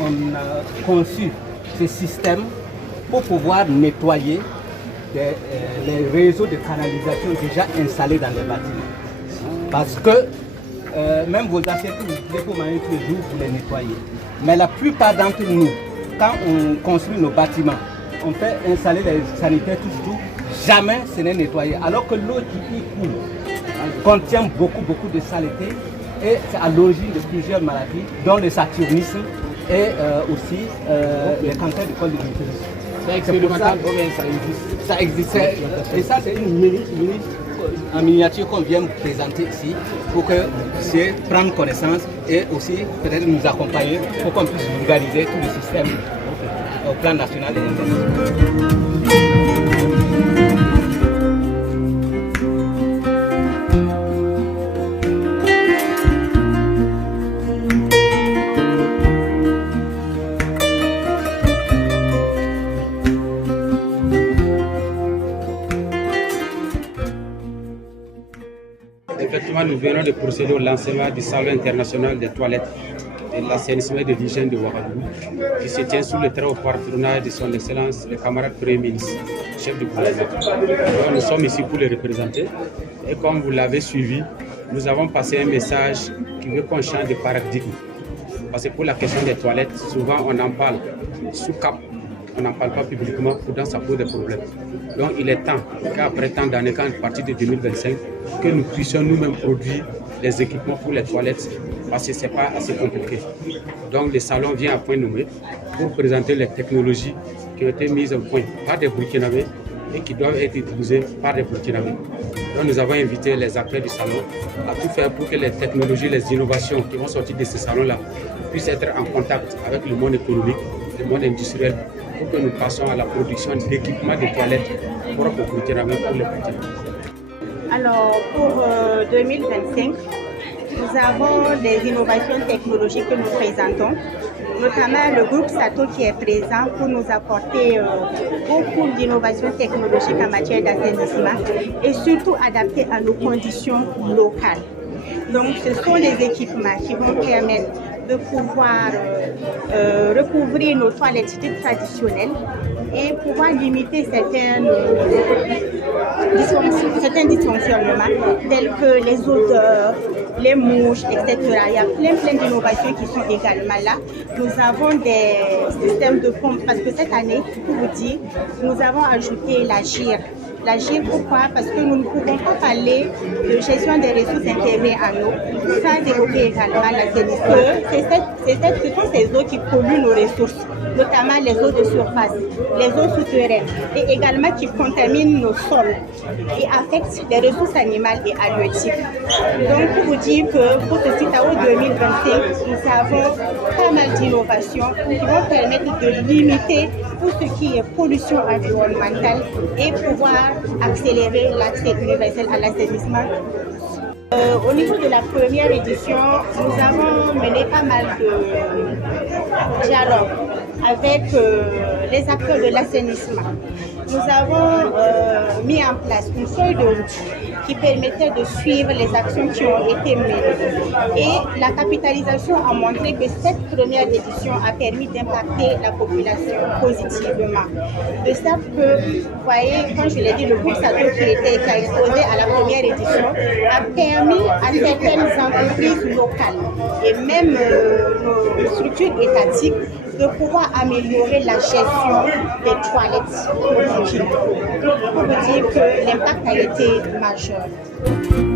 on a conçu ce système pour pouvoir nettoyer les réseaux de canalisation déjà installés dans les bâtiments. Parce que même vos assiettes, vous utilisez pour manger tous les jours, vous les nettoyez. Mais la plupart d'entre nous, quand on construit nos bâtiments, on fait installer les sanitaires toujours, jamais ce n'est nettoyé. Alors que l'eau qui y coule contient beaucoup de saleté et c'est à l'origine de plusieurs maladies, dont le saturnisme et aussi les cancers du col de l'utérus. C'est expérimental ou bien ça existe? Ça existe. Et ça, c'est une minute en miniature qu'on vient vous présenter ici pour que vous puissiez prendre connaissance et aussi peut-être nous accompagner pour qu'on puisse vulgariser tout le système au plan national et international. Effectivement, nous venons de procéder au lancement du Salon international des toilettes, de l'assainissement et de l'hygiène de Ouagadougou, qui se tient sous le très haut patronage de son Excellence, le camarade Premier ministre, chef du gouvernement. Donc, nous sommes ici pour les représenter. Et comme vous l'avez suivi, nous avons passé un message qui veut qu'on change de paradigme. Parce que pour la question des toilettes, souvent on en parle sous cap. On n'en parle pas publiquement, pourtant ça pose des problèmes. Donc il est temps qu'après tant d'années, à partir de 2025, que nous puissions nous-mêmes produire des équipements pour les toilettes, parce que ce n'est pas assez compliqué. Donc le salon vient à point nommé pour présenter les technologies qui ont été mises au point par des Burkinabés et qui doivent être utilisées par des Burkinabés. Donc nous avons invité les acteurs du salon à tout faire pour que les technologies, les innovations qui vont sortir de ce salon-là puissent être en contact avec le monde économique, le monde industriel, pour que nous passions à la production d'équipements de toilettes propres aux Burkinabés pour les petits. Alors, pour 2025, nous avons des innovations technologiques que nous présentons, notamment le groupe SATO qui est présent pour nous apporter beaucoup d'innovations technologiques en matière d'assainissement et surtout adaptées à nos conditions locales. Donc, ce sont les équipements qui vont permettre de pouvoir recouvrir nos toilettes dites traditionnelles et pouvoir limiter certains dysfonctionnements tels que les odeurs, les mouches, etc. Il y a plein d'innovations qui sont également là. Nous avons des systèmes de pompes parce que cette année, pour vous dire, nous avons ajouté la GIR. La GIR, pourquoi? Parce que nous ne pouvons pas parler de gestion des ressources intermédiaires en eau sans évoquer également l'assainissement. Ce sont ces eaux qui polluent nos ressources, notamment les eaux de surface, les eaux souterraines et également qui contaminent nos sols et affectent les ressources animales et halieutiques. Donc, pour vous dire que pour ce CITAO 2025, nous avons pas mal d'innovations qui vont permettre de limiter tout ce qui est pollution environnementale et pouvoir accélérer l'accès universel à l'assainissement. Au niveau de la première édition, nous avons mené pas mal de dialogues avec les acteurs de l'assainissement. Nous avons mis en place une feuille de route qui permettait de suivre les actions qui ont été menées. Et la capitalisation a montré que cette première édition a permis d'impacter la population positivement. De sorte que, vous voyez, quand je l'ai dit, le groupe SATO qui a exposé à la première édition a permis à certaines entreprises locales et même nos structures étatiques de pouvoir améliorer la gestion des toilettes au Burkina. Pour vous dire que l'impact a été majeur.